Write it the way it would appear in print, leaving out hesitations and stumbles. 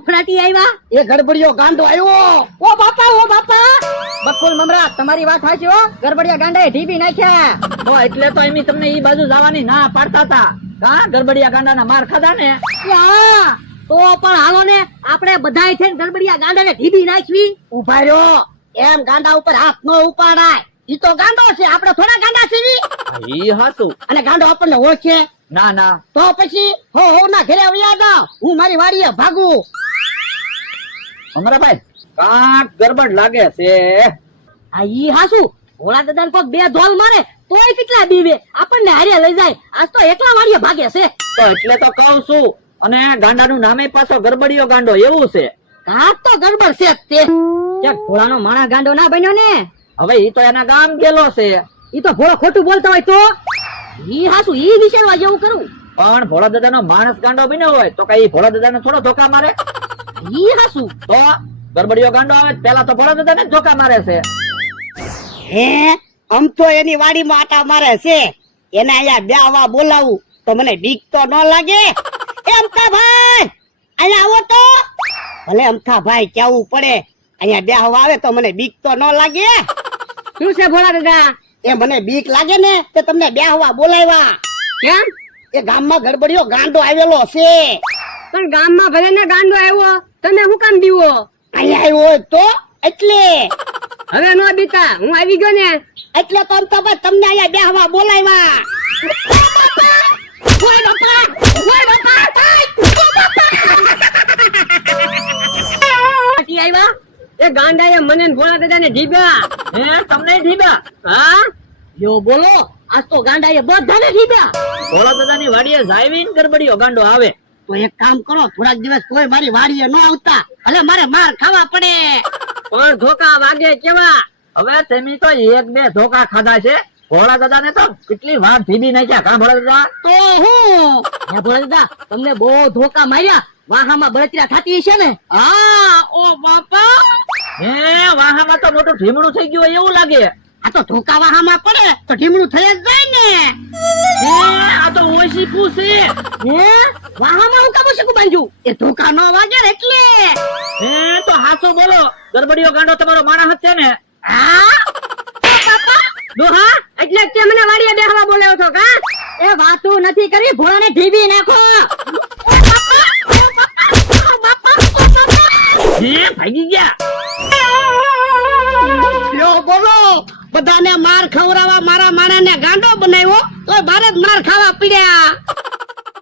ફફડાટી આવ્યા? એ ગડબડિયો ગાંડો આવ્યો. ઓ બાપા બકુલ મમરા તમારી વાત સાચી હો. ગરબડિયા ગાંડાએ ઢીબી નાખ્યા. તો એટલે તો એમી તમને ઈ બાજુ જવાની ના પાડતા હતા. કા ગરબડિયા ગાંડાના માર ખાધા ને? યા, તો પણ હાલો ને આપણે બધાય છે ને ગરબડિયા ગાંડાને ઢીબી નાખવી. ઉભા રહ્યો. એમ ગાંડા ઉપર હાથ ન ઉપાડાય. ઈ તો ગાંડો છે, આપણે થોડા ગાંડા છીએ. ઈ હાસું. અને ગાંડો આપણને ઓળખે ના ના, તો પછી હો ના ઘરે આવ્યા જાવ. હું મારી વાડીએ ભાગું. અમરાભાઈ કાંક ગરબડ લાગે છે. આ ઈ હાસુ ભોળા દાદાને કોક બે ધોલ મારે તોય કેટલા બીવે. આપણને હારે લઈ જાય. આજ તો એકલા વાડીએ ભાગે છે. તો એટલે તો કહું છું. અને ગાંડાનું નામે પાછો ગરબડિયો ગાંડો એવું છે. કાક તો ગડબડ છે જ તે. ક્યાંક ભોળાનો માણા ગાંડો ના બન્યો ને. હવે ઈ તો એના ગામ ગયેલો છે. ઈ તો ભોળો ખોટું બોલતા હોય તો ઈ હાસુ ઈ વિચારવા જેવું કરું. પણ ભોળા દાદાનો માણસ ગાંડો બન્યો હોય તો કઈ ભોળા દાદાને થોડો ધોકા મારે? ઈ હાસુ તો ગરબડિયો ગાંડો આવે પેલા તો ભોળા દાદાને જ ધોકા મારે છે. હે આમ તો એની વાડીમાં આટા મારે છે. એને અહીંયા બેહવા બોલાવું તો મને બીક તો ન લાગે. એ અમથાભાઈ અહીંયા આવો તો. ભલે અમથાભાઈ કેવું પડે, અહીંયા બેહવા આવે તો મને બીક તો ન લાગે. શું છે ભોળા દાદા? એ મને બીક લાગે ને તે તમને બેહવા બોલાવ્યા. કેમ? એ ગામમાં ગડબડિયો ગાંડો આવેલો છે. પણ ગામમાં ભલે ને ગાંડો આવ્યો, તમે હું કામ દીવો? અહીંયા આવ્યો હોય તો એટલે હવે નો બીતા, હું આવી ગયો ને. એટલે તો અમથાભાઈ તમને અહીંયા બેહવા બોલાવ્યા. ઓય બાપા, ઓય બાપા, પાટી આવ્યા. એ ગાંડાએ મને ને ભોળા દાદાને ઢીબ્યા. હે તમને ઢીબા? હા યો બોલો, આજ તો ગાંડાએ બધાને ઢીબ્યા. ભોળા દાદાની વાડીએ જાવીને ગરબડિયો ગાંડો આવે. તો એક કામ કરો, થોડાક દિવસ કોઈ મારી વાડીએ ન આવતા. ભલે મારે માર ખાવા પડે. પણ ધોકા વાગે કેવા? હવે તેમી તો એક બે ધોકા ખાધા છે. ભોળા દાદાને તો કેટલી વાર ઢીબી નાખ્યા. કા ભોળા દાદા? તો હું હે ભોળા દાદા, તમને બહુ ધોકા માર્યા. વાહામાં બળતરા થતી હશે ને? હા ઓ બાપા, હે વાહામાં તો મોટું ઢીમણું થઈ ગયું હોય એવું લાગે. આ તો ધોકા વાહામાં પડે તો ઢીમણું થઈ જ જાય ને. હે આ તો ઓશીકું છે. હે વાહામાં હું કામ શકું બાંધ્યું? એ ધોકા નો વાગે ને એટલે. હે તો હાસો બોલો, ગરબડિયો ગાંડો તમારો માણસ છે ને? હા દોહા એટલે તે મને વાડીએ બેહવા બોલાવ્યો છો કા? એ વાતું નથી કરી, ભોળાને ઢીબી નાખો. હે ભાગી ગયા. યો બોલો, બધાને માર ખવડાવવા મારા માણસને ગાંડો બનાવ્યો તો મારે જ માર ખાવા પડ્યા.